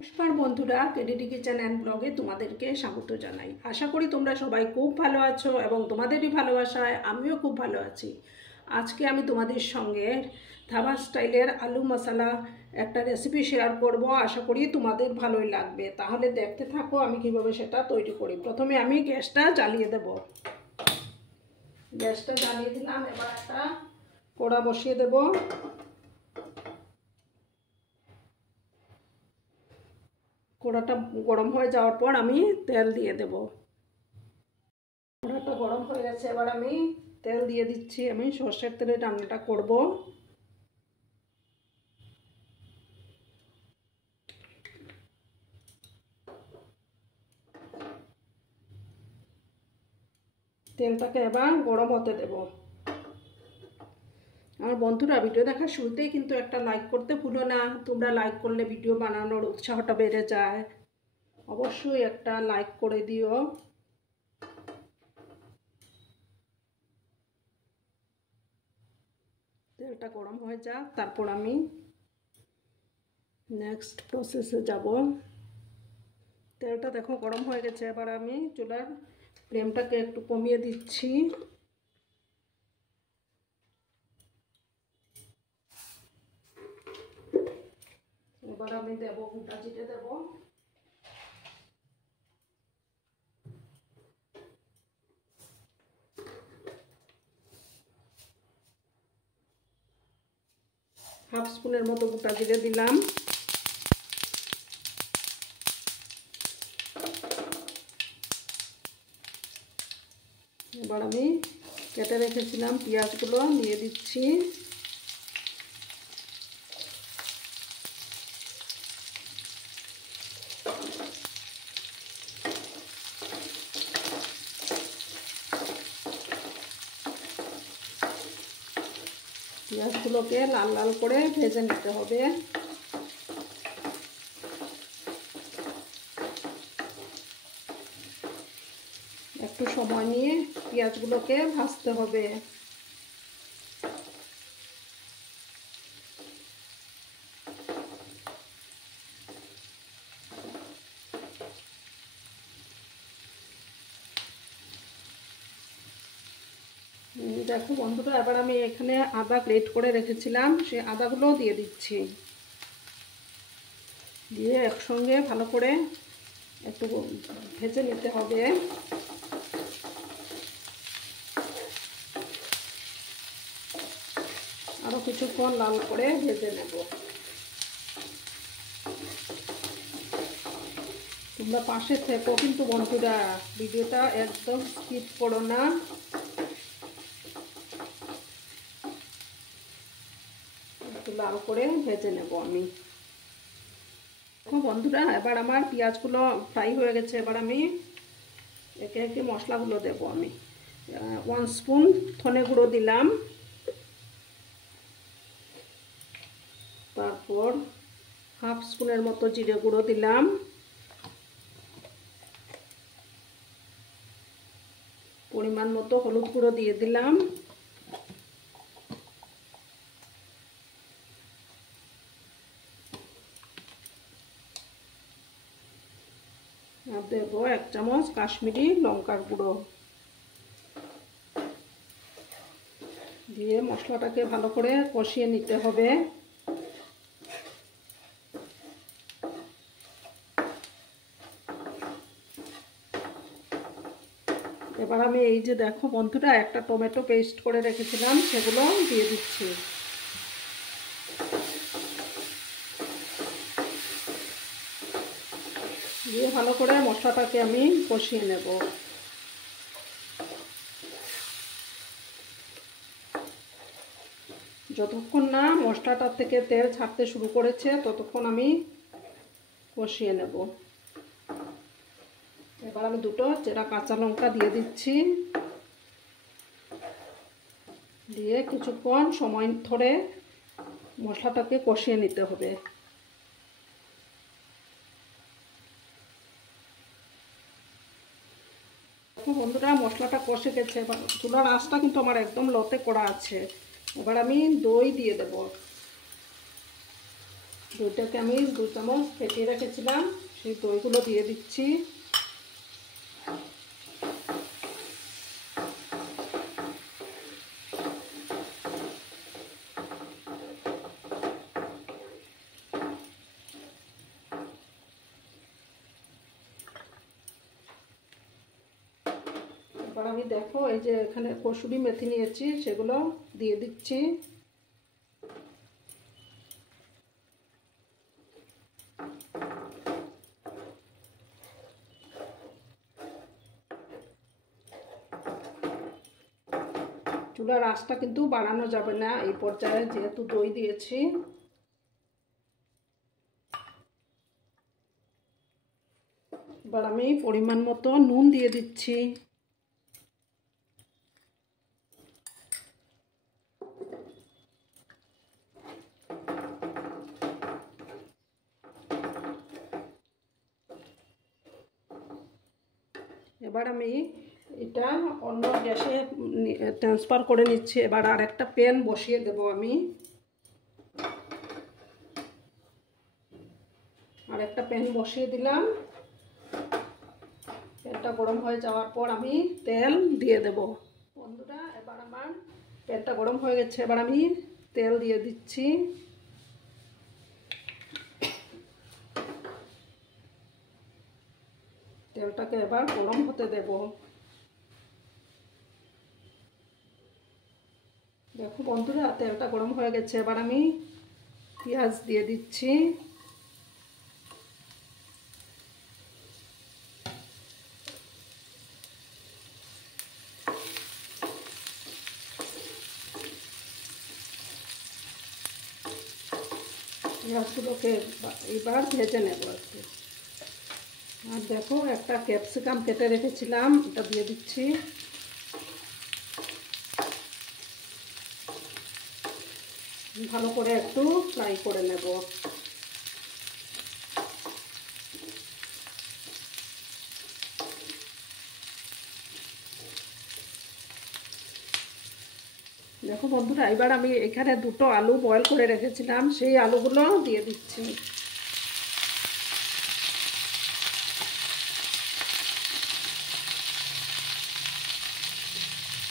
নমস্কার বন্ধুরা, KDD kitchen and ব্লগে তোমাদেরকে স্বাগত জানাই। আশা করি তোমরা সবাই খুব ভালো আছো এবং তোমাদেরই ভালোবাসায় আমিও খুব ভালো আছি। আজকে আমি তোমাদের সঙ্গে ধাবা স্টাইলের আলু মশলা একটা রেসিপি শেয়ার করব। আশা করি তোমাদের ভালোই লাগবে। তাহলে দেখতে থাকো আমি কিভাবে সেটা তৈরি করি। প্রথমে আমি গ্যাসটা জ্বালিয়ে দেব। গ্যাসটা জ্বালিয়ে দিলাম। এবার একটা কড়া বসিয়ে দেব। কড়াটা গরম হয়ে যাওয়ার পর আমি তেল দিয়ে দেব। কড়াটা গরম হয়ে গেছে, এবার আমি তেল দিয়ে দিচ্ছি। আমি সর্ষের তেলে রান্নাটা করব। তেলটাকে এবার গরম হতে দেব। আমার বন্ধুরা, ভিডিও দেখার শুরুতেই কিন্তু একটা লাইক করতে ভুলো না। তোমরা লাইক করলে ভিডিও বানানোর উৎসাহটা বেড়ে যায়। অবশ্যই একটা লাইক করে দিও। তেলটা গরম হয়ে যাক, তারপর আমি নেক্সট প্রসেসে যাব। তেলটা দেখো গরম হয়ে গেছে, এবার আমি চুলার ফ্লেমটাকে একটু কমিয়ে দিচ্ছি। এবার আমি দেবো গোটা জিরে দেব। হাফ স্পুনের মতো গোটা জিরে দিলাম। এবার আমি কেটে রেখেছিলাম পেঁয়াজগুলো দিয়ে দিচ্ছি। পেঁয়াজগুলোকে লাল লাল করে ভেজে নিতে হবে। একটু সময় নিয়ে পেঁয়াজগুলোকে ভাজতে হবে। দেখো বন্ধুরা, এবার আমি এখানে আদা গ্রেট করে রেখেছিলাম, সেই আদাগুলো দিয়ে দিচ্ছি। দিয়ে একসঙ্গে ভালো করে একটু ভেজে নিতে হবে। আরও কিছুক্ষণ লাল করে ভেজে নেব। তোমরা পাশে থেকো কিন্তু বন্ধুরা, ভিডিওটা একদম স্কিপ করো না। একটু লাল করে ভেজে নেব আমি। বন্ধুরা, এবার আমার পেঁয়াজগুলো ফ্রাই হয়ে গেছে। এবার আমি একে একে মশলাগুলো দেব। আমি 1 স্পুন ধনে গুঁড়ো দিলাম। তারপর হাফ স্পুনের মতো জিরে গুঁড়ো দিলাম। পরিমাণ মতো হলুদ গুঁড়ো দিয়ে দিলাম। আর দেব 1 চামচ কাশ্মীরি লঙ্কার গুঁড়ো। দিয়ে মশলাটাকে ভালো করে কষিয়ে নিতে হবে। এবার আমি এই যে দেখো বন্ধুরা, একটা টমেটো পেস্ট করে রেখেছিলাম, সেগুলো দিয়ে দিচ্ছি। দিয়ে ভালো করে মশলাটাকে আমি কষিয়ে নেব। যতক্ষণ না মশলাটার থেকে তেল ছাড়তে শুরু করেছে ততক্ষণ আমি কষিয়ে নেব। এবার আমি 2টো চেরা কাঁচা লঙ্কা দিয়ে দিচ্ছি। দিয়ে কিছুক্ষণ সময় ধরে মশলাটাকে কষিয়ে নিতে হবে। বন্ধুরা, মশলাটা কষে গেছে। এবার চুলার আঁচটা কিন্তু আমার একদম লোতে করা আছে। এবার আমি দই দিয়ে দেব। দইটাকে আমি 2 চামচ ফেটিয়ে রেখেছিলাম, সেই দইগুলো দিয়ে দিচ্ছি। এবার আমি দেখো এই যে এখানে কসুরি মেথি নিয়েছি, সেগুলো দিয়ে দিচ্ছি। চুলার আঁচটা কিন্তু বাড়ানো যাবে না এই পর্যায়ে, যেহেতু দই দিয়েছি। এবার আমি পরিমাণ মতো নুন দিয়ে দিচ্ছি। এবার আমি এটা অন্য গ্যাসে ট্রান্সফার করে নিচ্ছি। এবার আর একটা প্যান বসিয়ে দেব আমি। আর একটা প্যান বসিয়ে দিলাম। প্যানটা গরম হয়ে যাওয়ার পর আমি তেল দিয়ে দেব। বন্ধুরা, এবার আমার প্যানটা গরম হয়ে গেছে, এবার আমি তেল দিয়ে দিচ্ছি। তেলটাকে এবার গরম হতে দেব। দেখো বন্ধুরা, তেলটা গরম হয়ে গেছে, এবার আমি পেঁয়াজ দিয়ে দিচ্ছি। পেঁয়াজগুলোকে এবার ভেজে নেব একটু। আর দেখো একটা ক্যাপসিকাম কেটে রেখেছিলাম, এটা দিয়ে দিচ্ছি। ভালো করে একটু ফ্রাই করে নেব। দেখো বন্ধুরা, এবার আমি এখানে 2টো আলু বয়েল করে রেখেছিলাম, সেই আলুগুলো দিয়ে দিচ্ছি।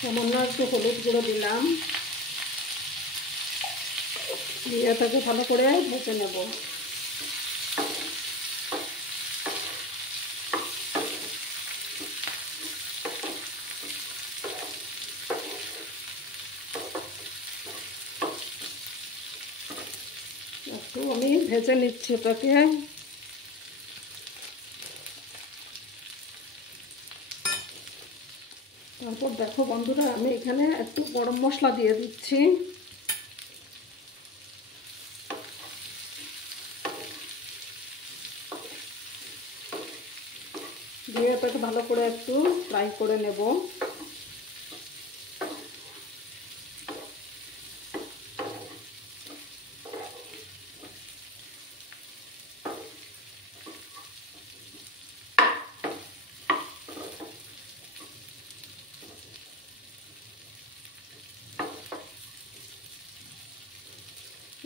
সামান্য একটু হলুদ গুঁড়ো দিলাম, দিয়ে এটাকে ভালো করে ভেজে নেব। একটু আমি ভেজে নিচ্ছি এটাকে। তারপর দেখো বন্ধুরা, আমি এখানে একটু গরম মশলা দিয়ে দিচ্ছি। দিয়ে এটাকে ভালো করে একটু ফ্রাই করে নেব।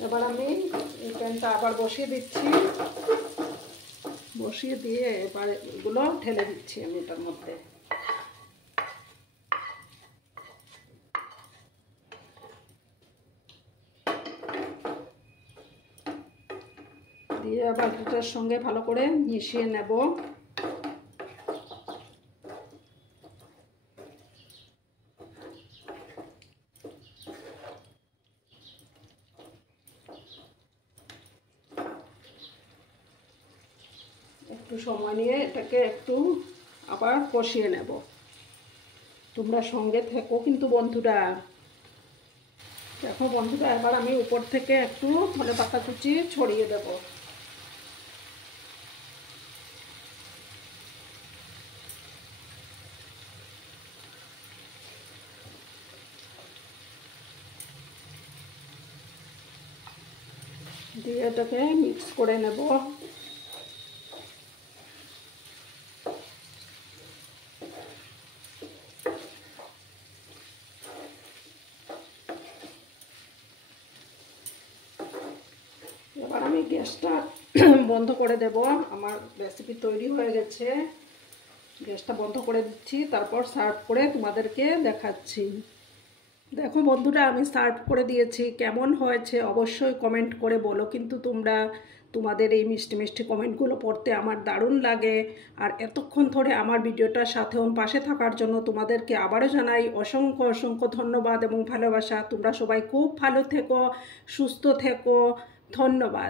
এবার আমি এই প্যানটা আবার বসিয়ে দিচ্ছি। বসিয়ে দিয়ে এবার এগুলো ঢেলে দিচ্ছি আমি এটার মধ্যে। দিয়ে আবার এটার সঙ্গে ভালো করে মিশিয়ে নেব। একটু সময় নিয়ে এটাকে একটু আবার কষিয়ে নেব। তোমরা সঙ্গে থেকো কিন্তু বন্ধুরা। দেখো বন্ধুরা, এবার আমি উপর থেকে একটু ধনেপাতা কুচি ছড়িয়ে দেব। দিয়ে এটাকে মিক্স করে নেব। এবার আমি গ্যাসটা বন্ধ করে দেব। আমার রেসিপি তৈরি হয়ে গেছে, গ্যাসটা বন্ধ করে দিচ্ছি, তারপর সার্ভ করে তোমাদেরকে দেখাচ্ছি। দেখো বন্ধুরা, আমি সার্ভ করে দিয়েছি। কেমন হয়েছে অবশ্যই কমেন্ট করে বলো, কিন্তু তোমাদের এই মিষ্টি মিষ্টি কমেন্টগুলো পড়তে আমার দারুণ লাগে। আর এতক্ষণ ধরে আমার ভিডিওটার সাথে পাশে থাকার জন্য তোমাদেরকে আবারও জানাই অসংখ্য অসংখ্য ধন্যবাদ এবং ভালোবাসা। তোমরা সবাই খুব ভালো থেকো, সুস্থ থেকো। ধন্যবাদ।